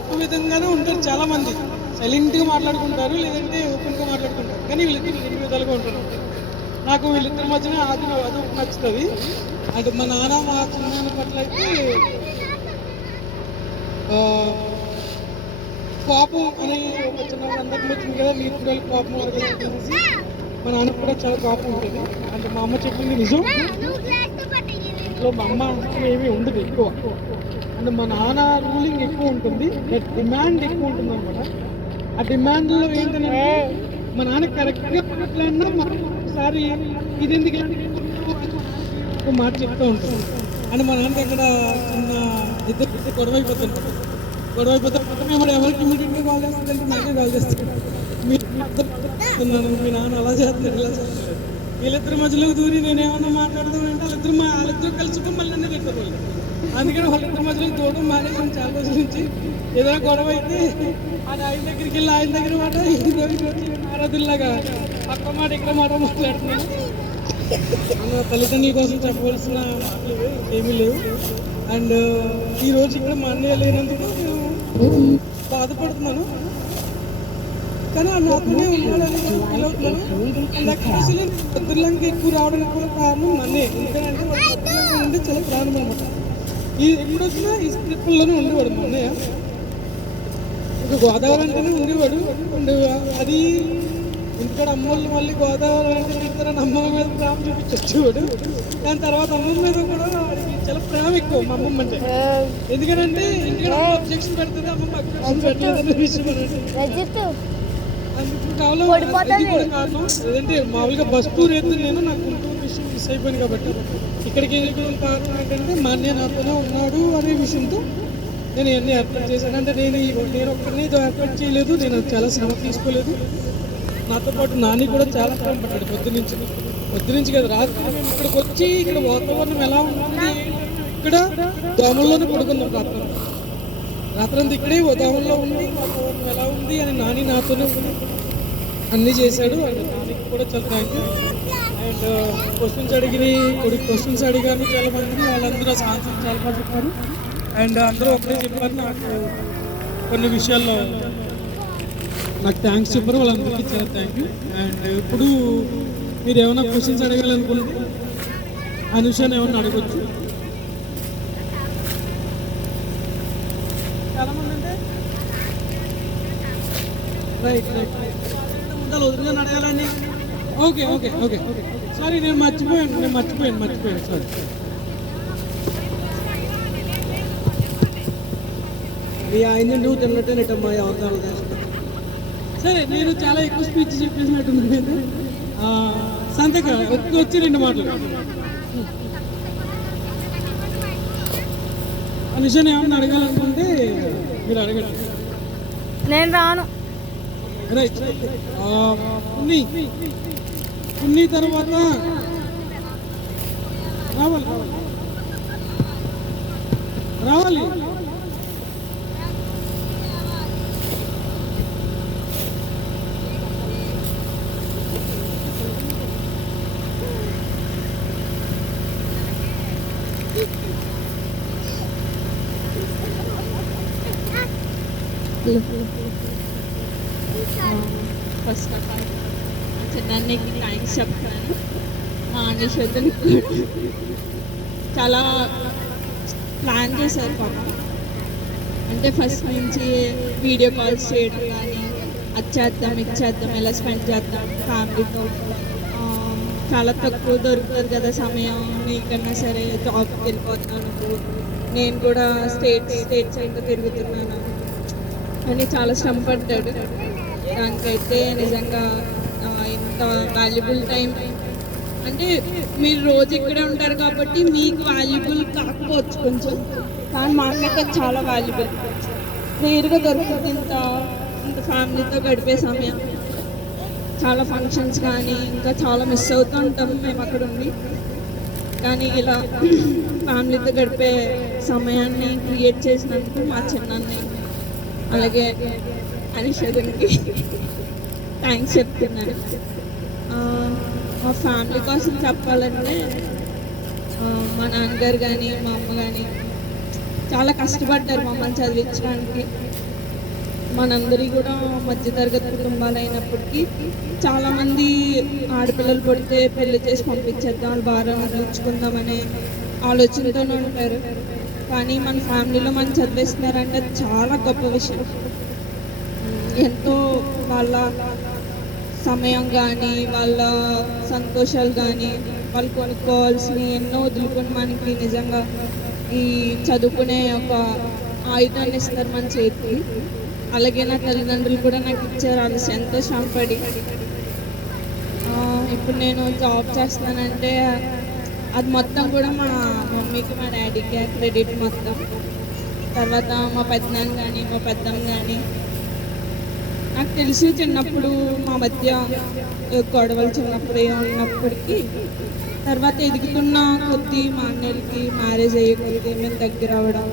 ఒక విధంగానే ఉంటారు. చాలా మంది సైలెంట్గా మాట్లాడుకుంటారు, లేదంటే ఓపెన్గా మాట్లాడుకుంటారు. కానీ వీళ్ళిద్దరు రెండు విధాలుగా ఉంటారు. నాకు వీళ్ళిద్దరి మధ్యన అది నచ్చుతుంది. అంటే మా నాన్న మా చిన్న పట్ల అయితే కోపం అని ఒక చిన్న అందరికి వచ్చింది కదా, మీరు కూడా కోపం అడగలేసి మా నాన్నకు కూడా చాలా కోపం ఉంటుంది. అంటే మా అమ్మ చెప్పింది నిజం. ఇంట్లో మా అమ్మ ఏమీ ఉండదు ఎక్కువ. అంటే మా నాన్న రూలింగ్ ఎక్కువ ఉంటుంది, డిమాండ్ ఎక్కువ ఉంటుంది అనమాట. ఆ డిమాండ్లో ఏంటంటే మా నాన్న కరెక్ట్గా మాట్లాడినా ఒకసారి ఇది ఎందుకు ఒక మాట చెప్తూ ఉంటాం. అంటే మా నాన్నకి అక్కడ చిన్న ఇద్దరు గొడవ అయిపోతే మేము ఎవరికి ఇమీడియట్గా కాల్ చేస్తుందంటే మనకే కాల్ చేస్తాం. మీరు మీ నాన్న అలా చేస్తున్నారు ఇలా చేస్తున్నారు. వీళ్ళిద్దరి మధ్యలో దూరి నేను ఏమన్నా మాట్లాడదామంటే వాళ్ళిద్దరు కలుసుకుని మళ్ళీ నన్ను తిట్టరు. అందుకని వాళ్ళిద్దరి మధ్యలో దూరం మానేసి చాలా రోజుల నుంచి ఏదైనా గొడవ అయితే ఆయన దగ్గరికి వెళ్ళి ఆయన దగ్గర మాట ఇంటి దగ్గరికి వచ్చి ఆరాధుల్లాగా పక్క మాట ఇక్కడ మాట మాట్లాడుతున్నాను. తల్లిదండ్రుల కోసం చెప్పవలసిన మాటలు ఏమీ లేవు. అండ్ ఈరోజు ఇక్కడ మా అన్నయ్య లేనందుకు బాధపడుతున్నాను, కానీ ఆ నాతోనే ఉన్నాడని ఫీల్ అవుతున్నాను. అండ్ యాక్చువల్లీ పొద్దులంగా ఎక్కువ రావడానికి కూడా కారణం నన్నే. ఎందుకంటే పొద్దులంగా ఉంటే చాలా ప్రాణం అనమాట. ఎప్పుడు వచ్చినా ఈ ట్రిప్పుల్లోనే ఉండేవాడు మా అన్నయ్య. ఇక గోదావరి అంటేనే ఉండేవాడు. అండ్ అది ఇంటికాడ అమ్మోళ్ళు మళ్ళీ గోదావరి అంటే తింటారని అమ్మమ్మ మీద ప్రేమ చూపించొచ్చేవాడు. దాని తర్వాత అమ్మమ్మ మీద కూడా వాడికి చాలా ప్రేమ ఎక్కువ మా అమ్మమ్మ అంటే. ఎందుకంటే ఇంటికాడ అమ్మ అబ్జెక్షన్ పెడుతుంది, అమ్మమ్మ అబ్జెక్షన్ పెట్టలేదనే విషయం అంటే అందుకు కావాలి. ఇది కూడా కారణం ఏదంటే మామూలుగా బస్ టూర్ అయితే నేను నాకు గుంటూరు విషయం మిస్ అయిపోయింది కాబట్టి ఇక్కడికి వెళ్ళిపోయిన కారణం ఏంటంటే మా అన్నయ్య నాతోనే ఉన్నాడు అనే విషయంతో నేను ఇవన్నీ ఏర్పాటు చేశాను. అంటే నేను ఒక్కరిని ఏర్పాటు చేయలేదు, నేను చాలా శ్రమ తీసుకోలేదు. నాతో పాటు నాని కూడా చాలా శ్రమ పడ్డాడు పొద్దు నుంచి కదా. రాత్రి మేము ఇక్కడికి వచ్చి ఇక్కడ వాతావరణం ఎలా ఉంటుంది, ఇక్కడ దోమల్లోనే పడుకున్నాం రాత్రంతా ఇక్కడే దోమల్లో ఉండి వాతావరణం ఎలా ఉంది అని నాని నాతోనే అన్నీ చేశాడు. అండ్ నానికి కూడా చాలా థ్యాంక్ యూ. అండ్ క్వశ్చన్స్ అడిగాను చాలా మందిని, వాళ్ళందరూ ఆన్సర్ చాలా బాగా చెప్పారు. అండ్ అందరూ ఒకటే చెప్పారు, నాకు కొన్ని విషయాల్లో నాకు థ్యాంక్స్ చెప్పారు. వాళ్ళందరికీ చాలా థ్యాంక్ యూ. అండ్ ఇప్పుడు మీరు ఏమైనా క్వశ్చన్స్ అడగాలనుకుంటే అనుషాన్ని ఏమైనా అడగచ్చు. చాలామంది అంటే రైట్ ఉండాలి, వదిలిగా అడగాలని. Okay okay okay okay sorry, నేను మర్చిపోయాను సారీ. మీ ఆయన నువ్వు తిన్నట్టేనట్టమ్మా అవతారాలు. సరే, నేను చాలా ఎక్కువ స్పీచ్ చెప్పేసినట్టుంది మీరు. సంతక వచ్చి 2 మాటలు ఆ విషయాన్ని ఏమన్నా అడగాలనుకుంటే మీరు అడగండి. నేను రాను. రైట్. కొన్ని తర్వాత రావాలి. ఫస్ట్ ఆఫ్ ఆల్ చిన్నానికి థ్యాంక్స్ చెప్తాను. మా అనిషత్తుని కూడా చాలా ప్లాన్ చేశారు పాప. అంటే ఫస్ట్ నుంచి వీడియో కాల్స్ చేయడం కానీ వచ్చేద్దాం ఇచ్చేద్దాం ఎలా స్పెండ్ చేద్దాం ఫ్యామిలీతో. చాలా తక్కువ దొరుకుతుంది కదా సమయం, నీకన్నా సరే జాబ్కి వెళ్ళిపోతున్నాను, నేను కూడా స్టేట్స్ అయితే తిరుగుతున్నాను అని చాలా శ్రమ పడ్డాడు. దానికైతే నిజంగా ఇంత వాల్యుబుల్ టైం అంటే మీరు రోజు ఇక్కడే ఉంటారు కాబట్టి మీకు వాల్యుబుల్ కాకపోవచ్చు కొంచెం, కానీ మాకైతే చాలా వాల్యుబుల్. నేరుగా దొరుకుతుంది ఇంత ఫ్యామిలీతో గడిపే సమయం. చాలా ఫంక్షన్స్ కానీ ఇంకా చాలా మిస్ అవుతూ ఉంటాం మేము అక్కడ ఉండి, కానీ ఇలా ఫ్యామిలీతో గడిపే సమయాన్ని క్రియేట్ చేసినందుకు మా చిన్నాన్ని అలాగే అనిషదునికి థ్యాంక్స్ చెప్తున్నాను. మా ఫ్యామిలీ కోసం చెప్పాలంటే మా నాన్నగారు కానీ మా అమ్మ కానీ చాలా కష్టపడ్డారు మమ్మల్ని చదివించడానికి. మనందరి కూడా మధ్యతరగతి కుటుంబాలు అయినప్పటికీ చాలామంది ఆడపిల్లలు పుడితే పెళ్లి చేసి పంపించేద్దాం, వాళ్ళు భారాన్ని తీర్చుకుందామనే ఆలోచనతోనే ఉంటారు. కానీ మన ఫ్యామిలీలో మనం చదివిస్తున్నారంటే చాలా గొప్ప విషయం. ఎంతో వాళ్ళ సమయం కానీ వాళ్ళ సంతోషాలు కానీ వాళ్ళు కొనుక్కోవాల్సినవి ఎన్నో వదులుకొని మనకి నిజంగా ఈ చదువుకునే ఒక ఆయుధాన్ని ఇస్తారు మన చేతికి. అలాగే నా తల్లిదండ్రులు కూడా నాకు ఇచ్చారు, వాళ్ళు ఎంతో శ్రమపడి. ఇప్పుడు నేను జాబ్ చేస్తున్నానంటే అది మొత్తం కూడా మా మమ్మీకి మా డాడీకి క్రెడిట్ మొత్తం. తర్వాత మా పెద్దనాన్న కానీ మా పెద్దమ్మ కానీ నాకు తెలిసి చిన్నప్పుడు మా మధ్య గొడవలు చిన్నప్పుడు ఉన్నప్పటికీ తర్వాత ఎదుగుతున్న కొద్దీ మా అన్నయ్యలకి మ్యారేజ్ అయ్యే కొద్దీ మేము దగ్గర అవ్వడం,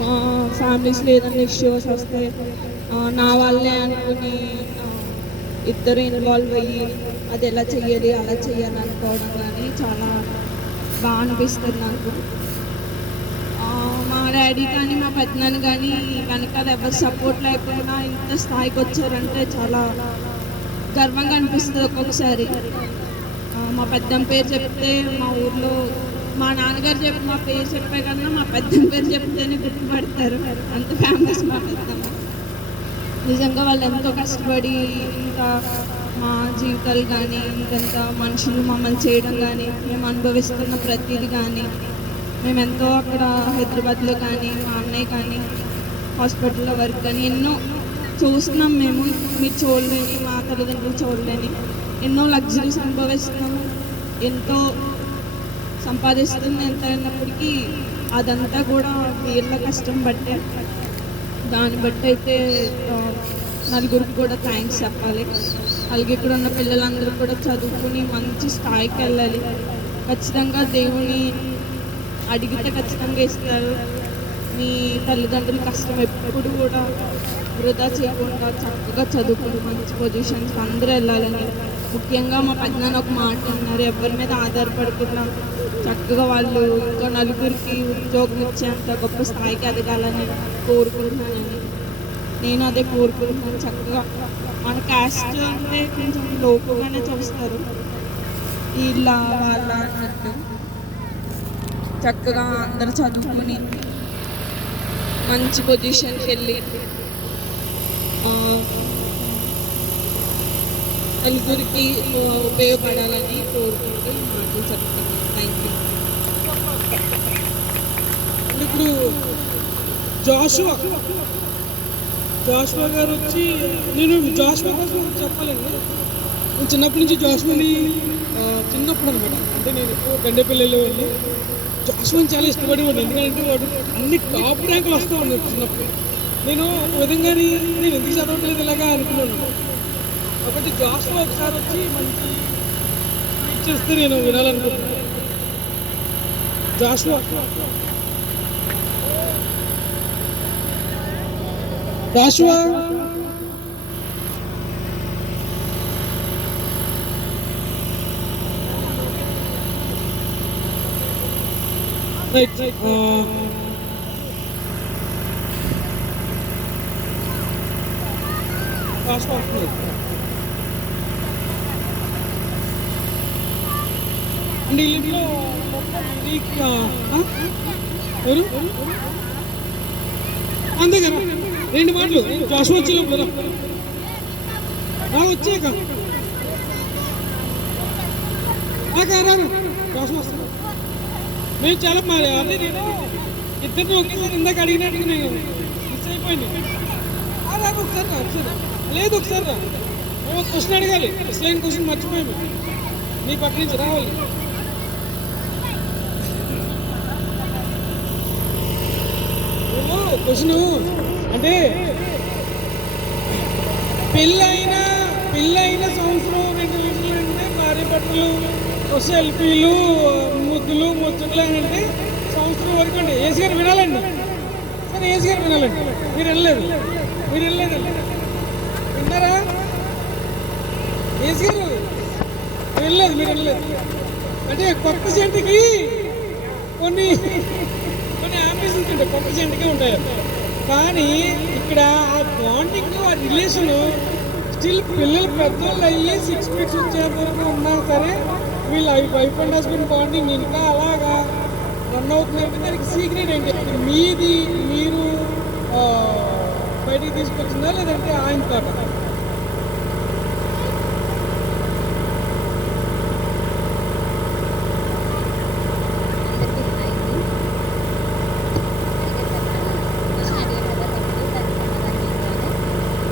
మా ఫ్యామిలీస్లో ఏదైనా ఇష్యూస్ వస్తే నా వాళ్ళే అనుకుని ఇద్దరు ఇన్వాల్వ్ అయ్యి అది ఎలా చెయ్యాలి అలా చెయ్యాలి అనుకోవడం కానీ చాలా బాగా అనిపిస్తుంది నాకు. మా డాడీ కానీ మా పెద్దనాన్న కానీ వెనకాల ఎవరు సపోర్ట్ లేకుండా ఇంత స్థాయికి వచ్చారంటే చాలా గర్వంగా అనిపిస్తుంది ఒక్కొక్కసారి. మా పెద్దమ్మ పేరు చెప్తే మా ఊర్లో మా నాన్నగారు మా పేరు చెప్పే కన్నా మా పెద్దమ్మ పేరు చెప్తేనే గుర్తుపడతారు, అంత ఫేమస్ మా పెద్దమ్మ. నిజంగా వాళ్ళు ఎంతో కష్టపడి ఇంకా మా జీవితాలు కానీ ఇంకంత మనుషులు మమ్మల్ని చేయడం కానీ మేము అనుభవిస్తున్న ప్రతిదీ కానీ మేమెంతో అక్కడ హైదరాబాద్లో కానీ మా అన్నయ్య కానీ హాస్పిటల్లో వర్క్ కానీ ఎన్నో చూస్తున్నాం. మీరు చూడలేని, మా తల్లిదండ్రులు చూడలేని ఎన్నో లగ్జరీస్ అనుభవిస్తున్నాము. ఎంతో సంపాదిస్తుంది ఎంత అయినప్పటికీ అదంతా కూడా వీళ్ళ కష్టం బట్టే. దాన్ని బట్టి అయితే నలుగురికి కూడా థ్యాంక్స్ చెప్పాలి. అలాగే ఇక్కడ ఉన్న పిల్లలందరూ కూడా చదువుకుని మంచి స్థాయికి వెళ్ళాలి. ఖచ్చితంగా దేవుని అడిగితే ఖచ్చితంగా ఇస్తారు. మీ తల్లిదండ్రుల కష్టం ఎప్పుడు కూడా వృధా చేయకుండా చక్కగా చదువుకుని మంచి పొజిషన్స్ అందరూ వెళ్ళాలని. ముఖ్యంగా మా పెద్దనాన్న ఒక మాట అన్నారు, ఎవరి మీద ఆధారపడకుండా చక్కగా వాళ్ళు ఇంకా నలుగురికి ఉద్యోగం ఇచ్చేంత గొప్ప స్థాయికి ఎదగాలని కోరుకుంటున్నానని. నేను అదే కోరుకుంటున్నాను. చక్కగా మన క్యాస్ట్ అంటే కొంచెం లోపుగానే చూస్తారు, వీళ్ళ వాళ్ళ అన్నట్టు. చక్కగా అందరూ చదువుకుని మంచి పొజిషన్కి వెళ్ళి నలుగురికి ఉపయోగపడాలని కోరుకుంటూ మాటలు చెప్తున్నాను. Thank you. ఇప్పుడు జాషువా గారు వచ్చి నేను జాషువా కోసం చెప్పాలండి. నేను చిన్నప్పటి నుంచి జాషువాని చిన్నప్పుడు అనమాట, అంటే నేను ఎక్కువ గండేపల్లిలో వెళ్ళి జాషువాని చాలా ఇష్టపడేవాడు. ఎందుకంటే వాడు అన్ని టాప్ ర్యాంకులు వస్తూ ఉన్నాయి చిన్నప్పుడు. నేను ఒక విధంగా నేను ఎందుకు చదవట్లేదు ఇలాగా అనుకున్నాను. కాబట్టి జాషువా ఒకసారి వచ్చి మంచి ఇచ్చేస్తే నేను వినాలనుకుంటున్నాను. జాషువా రైట్. కాస్ట్ వస్తుంది. అంటే ఇంట్లో ఎవరు అంతే కదా. 2 మాటలు జాషువా వచ్చే లోపల వచ్చాక రాను జాషువా వస్తాను. మేము చాలా మరి అదే నేను ఇద్దరిని ఒకేసారి ఇందాక అడిగినట్టుగా నేను మిస్ అయిపోయింది. రాదు ఒకసారి లేదు ఒకసారి రా. మేము ఒక క్వశ్చన్ అడగాలి. అసలైన క్వశ్చన్ మర్చిపోయాము. నీ పక్క నుంచి రావాలి. క్వశ్చన్ అంటే పెళ్ళైన సంవత్సరం 2 లీటర్లు అంటే భార్య బట్టలు సెల్ఫీలు ముద్దులు ముచ్చట్లు అంటే సంవత్సరం వరకు అండి. ఏసీ గారు వినాలండి. సరే ఏసీ గారు వినాలండి. మీరు వెళ్ళలేదు విన్నారా? ఏసీ గారు మీరు వెళ్ళలేదు. అంటే కొత్త సెంటుకి కొన్ని అంబిషన్స్ ఉంటాయి, కొత్త సెంటుకే ఉంటాయి. కానీ ఇక్కడ ఆ బాండింగ్, ఆ రిలేషన్ స్టిల్ పిల్లలు పెద్దోళ్ళు అయ్యి 6 feet వచ్చే వరకు ఉన్నా సరే వీళ్ళు వైఫ్ అండ్ హస్బెండ్ బాండింగ్ ఇంకా అలాగా రన్ అవుతుందంటే దానికి సీక్రెట్ ఏంటి? మీరు బయటికి తీసుకొచ్చిందా లేదంటే ఆయన తోట?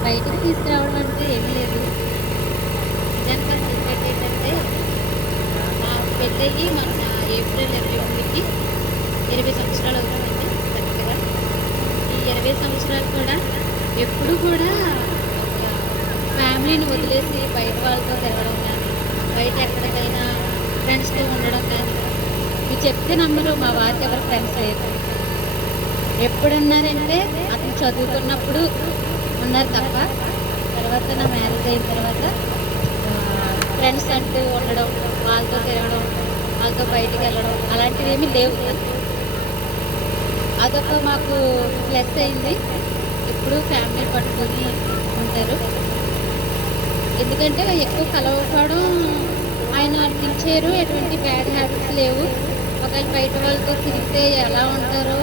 బయటికి తీసుకురావడం అంటే ఏమీ లేదు. నిజంగా సీక్రెట్ ఏంటంటే మా పెళ్ళయ్యి మన ఏప్రిల్ 21కి 20 సంవత్సరాలు అవుతుందండి కరెక్ట్గా. ఈ 20 సంవత్సరాలు కూడా ఎప్పుడు కూడా ఒక ఫ్యామిలీని వదిలేసి బయట వాళ్ళతో తిరగడం కానీ, బయట ఎక్కడికైనా ఫ్రెండ్స్తో ఉండడం కానీ, మీరు చెప్తే నమ్మరు, మా వారికి ఎవరు ఫ్రెండ్స్ లేరు. ఎప్పుడున్నారంటే అతను చదువుకున్నప్పుడు ఉన్నారు తప్ప, తర్వాత నా మ్యారేజ్ అయిన తర్వాత ఫ్రెండ్స్ అంటూ ఉండడం, వాళ్ళతో తిరగడం, వాళ్ళతో బయటికి వెళ్ళడం అలాంటివి ఏమీ లేవు. అదొక మాకు ప్లస్ అయింది. ఎప్పుడు ఫ్యామిలీ పట్టుకొని ఉంటారు. ఎందుకంటే ఎక్కువ కలవకపోవడం ఆయన అనిపించారు. ఎటువంటి బ్యాడ్ హ్యాబిట్స్ లేవు. ఒకవేళ బయట వాళ్ళతో తిరిగితే ఎలా ఉంటారో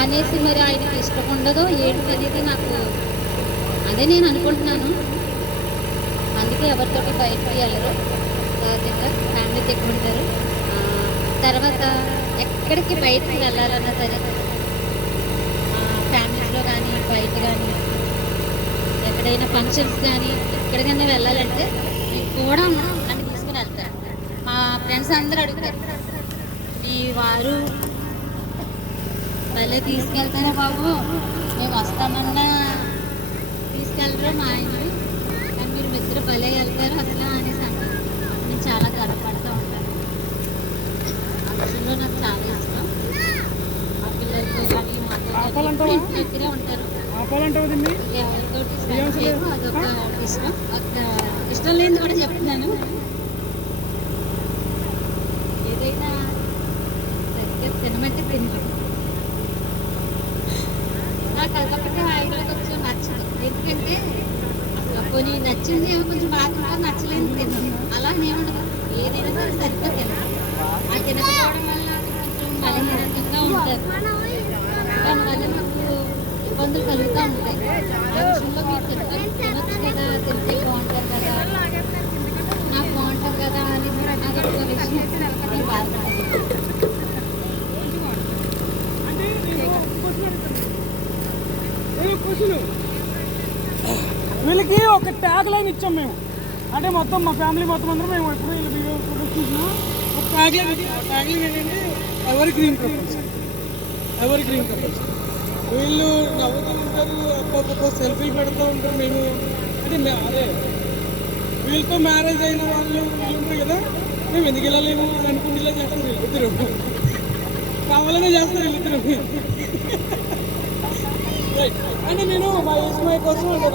అనేసి మరి ఆయనకి ఇష్టం ఉండదో ఏంటి అనేది నాకు అదే నేను అనుకుంటున్నాను. అందుకే ఎవరితోటి బయటకు వెళ్ళరు, సహజంగా ఫ్యామిలీతో ఎక్కువ ఉంటారు. తర్వాత ఎక్కడికి బయటకు వెళ్ళాలన్నా సరే ఫ్యామిలీలో కానీ బయట కానీ ఎక్కడైనా ఫంక్షన్స్ కానీ ఎక్కడికైనా వెళ్ళాలంటే మీకు కూడా నన్ను తీసుకుని వెళ్తారు. మా ఫ్రెండ్స్ అందరూ అడుగుతారు, మీ వారు మళ్ళీ తీసుకెళ్తారా బాబు, మేము వస్తామన్నా తీసుకెళ్ళరు మా ఆయన్ని, కానీ మీరు ఇద్దరు భలే వెళ్తారు అసలు అనేసి అంటారు. నేను చాలా గర్వపడుతూ ఉంటాను. ఆ విషయంలో నాకు చాలా ఇష్టం. మా పిల్లలతో కానీ మాతో ఇంటి దగ్గరే ఉంటారు. ఎవరితోటి అదొక ఇష్టం. ఇష్టం లేని కూడా చెప్తున్నాను. ఏదైనా సరిగ్గా తినమంటే తింటాం. నాకు అదొకటి ఆయనలో కొంచెం నచ్చదు. ఎందుకంటే కొన్ని నచ్చింది కొంచెం బాగా నచ్చలేదు తిన్నాను. అలా ఏముండదు, ఏదైనా సరే సరిగ్గా తిన్నాను. ఆ తినకపోవడం వల్ల కొంచెం బలహీనంగా ఉంటారు. దానివల్ల నాకు ఇబ్బందులు కలుగుతూ ఉంటాయి. ఆ విషయంలో మీరు తినొచ్చు కదా, తింటే బాగుంటారు కదా, నాకు బాగుంటుంది కదా అని అదొక విషయం నేను బాధపడతాను. వీళ్ళకి ఒక ట్యాగ్ లైన్ ఇచ్చాం మేము. అంటే మొత్తం మా ఫ్యామిలీ మొత్తం అందరం మేము ఎప్పుడు వీళ్ళు వీడియో ఫోటోస్ చూసినా ఒక ట్యాగ్ లైన్ ఇచ్చాం. ఆ ట్యాగ్ లైన్ ఏంటంటే ఎవర్ గ్రీన్ కపుల్స్. వీళ్ళు నవ్వుతూ ఉంటారు, అప్పటికప్పుడు సెల్ఫీలు పెడుతూ ఉంటారు. మేము అంటే అదే వీళ్ళతో మ్యారేజ్ అయిన వాళ్ళు ఉంటారు కదా, మేము ఎందుకు వెళ్ళలేము అని అనుకుంటే ఇలా చేస్తారు వీళ్ళిద్దరు. కావాలనే చేస్తారు వీళ్ళిద్దరు. అంటే నేను మా యేసుమై కోసం అంటే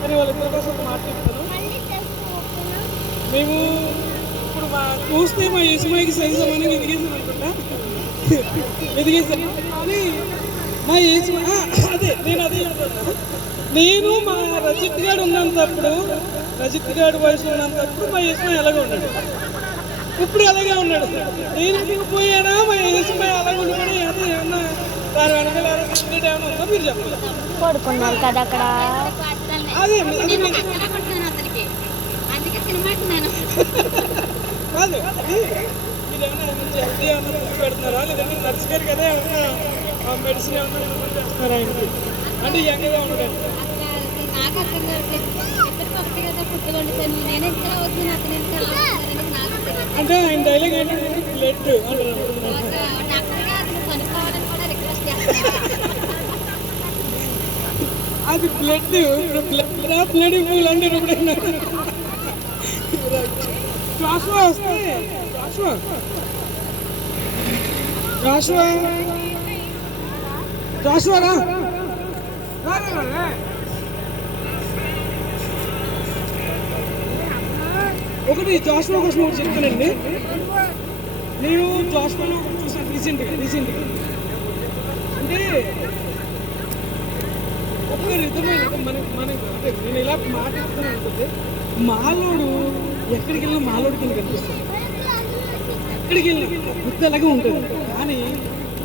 కానీ వాళ్ళిద్దరి కోసం మాట్లాడుతాను. మేము ఇప్పుడు చూస్తే మా యేసుమైకి సైజు సమానంగా ఎదిగేసాను అనుకుంటా, ఎదిగేసాను. కానీ మా యేసుమై అదే నేను అదే నేను మా రజిత్ గారు ఉన్నంతప్పుడు, రజిత్ గారి వయసు ఉన్నంతప్పుడు మా యేసుమై అలాగే ఉన్నాడు. ఇప్పుడు అలాగే ఉన్నాడు. నేను ఎందుకు పోయానా మా యేసుమై అలాగే ఉండిపోయి అది ఏమన్నా దాని వెనకాల ఏమన్నా ఉందో మీరు చెప్పాలి. పడుకున్నారు కదా అక్కడ. అదే అందుకే సినిమా అంటున్నాను. కాదు మీరు ఏమన్నా మంచి హెల్తీ ఏమన్నా ఫుడ్ పెడుతున్నారా, లేదంటే నర్స్ గారికి అదే ఏమన్నా మెడిసిన్ ఏమన్నా చేస్తున్నారా ఆయనకి అంటే యంగ్గా ఉండడానికి? నాకు అర్థం కావట్లేదు. ఇద్దరికి ఒకటి కదా ఫుడ్ వండుతాను. నేను ఎంత అవుతుంది అతను ఎంత నాకు తెలియదు. అంటే ఆయన డైలాగ్ ఏంటంటే బ్లడ్ డాక్టర్గా అతను కనుక్కోవడం కూడా రిక్వెస్ట్ చేస్తాను. అది బ్లడ్ బ్లడ్ పూలు అంటే ఎప్పుడైనా జాషువా వస్తే జాషువా రా ఒకటి జాషువా కోసం ఒకటి చెప్తానండి. నేను జాషువాలో చూసాను రీసెంట్గా అంటే ఒక నిజమైన మనకి అంటే నేను ఇలా మాట్లాడుతున్నాను అనుకుంటే మాలోడు ఎక్కడికి వెళ్ళినా మాలోడు కింద కనిపిస్తాను. ఎక్కడికి వెళ్ళినా గుర్తు అలాగే ఉంటుంది. కానీ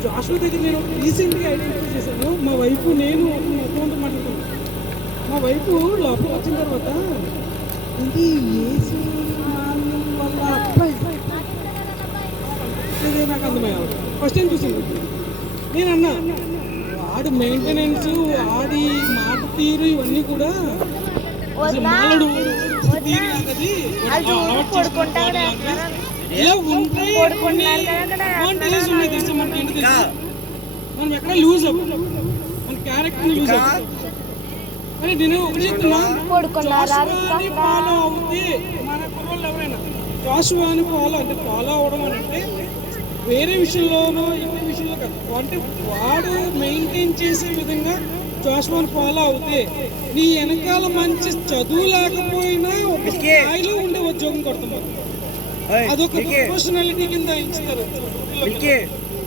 జాషువా దగ్గర నేను రీసెంట్గా ఐడెంటిఫై చేశాను. మా వైపు నేను మొత్తం మాట్లాడుతున్నాను. మా వైపు లోపల వచ్చిన తర్వాత ఇది ఏసీ వాళ్ళ అబ్బాయి నాకు అందమయ్యాడు. ఫస్ట్ టైం చూసింది. నేను అన్నా వాడి మెయింటెనెన్స్, వాడి మాట తీరు ఇవన్నీ కూడా అసలు మాలడు తీరు కాదది. ఇలా ఉంటాయి అడ్వాంటేజెస్ ఉన్నాయి తెలుసా మనకి. ఏంటి తెలుసా, మనం ఎక్కడ లూజ్ అవ్వం, మన క్యారెక్టర్ లూజ్ అవ్వం. కానీ నేను ఒకటి చెప్తున్నా, జాషువాని ఫాలో అవుతే మన కుర్రోళ్ళు ఎవరైనా జాషువాని ఫాలో అవ్వడం అని అంటే వేరే విషయంలోనో ఇంటి విషయంలో కాదు. అంటే వాడు మెయింటైన్ చేసే విధంగా జాషువాని ఫాలో అవుతే నీ వెనకాల మంచి చదువు లేకపోయినా ఒక స్థాయిలో ఉండే ఉద్యోగం కొడతాం. అదొక ప్రొఫెషనాలిటీ కింద ఇస్తారు.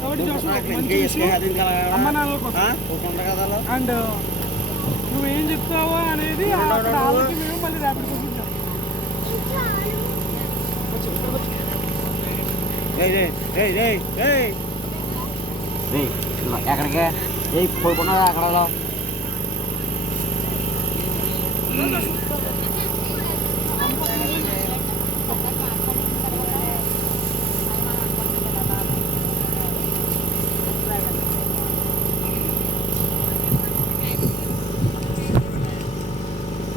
కాబట్టి జాషువా అమ్మ నాన్నల కోసం అండ్ నువ్వేం చెప్తావా అనేది అక్కడ ఆలోచి మేము మళ్ళీ ర్యాపిడ్ కోసం ఎక్కడికి పోయిపోయినా అక్కడ